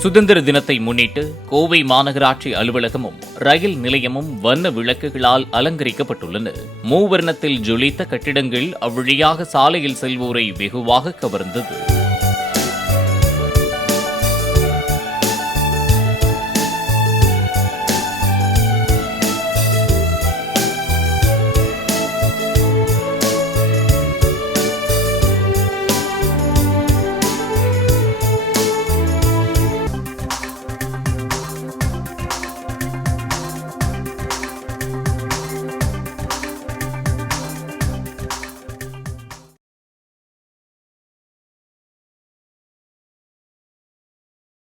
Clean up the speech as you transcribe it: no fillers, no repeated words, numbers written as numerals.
சுதந்திர தினத்தை முன்னிட்டு கோவை மாநகராட்சி அலுவலகமும் ரயில் நிலையமும் வண்ண விளக்குகளால் அலங்கரிக்கப்பட்டுள்ளன. மூவர்ணத்தில் ஜொலித்த கட்டிடங்கள் அவ்வழியாக சாலையில் செல்வோரை வெகுவாக கவர்ந்தது.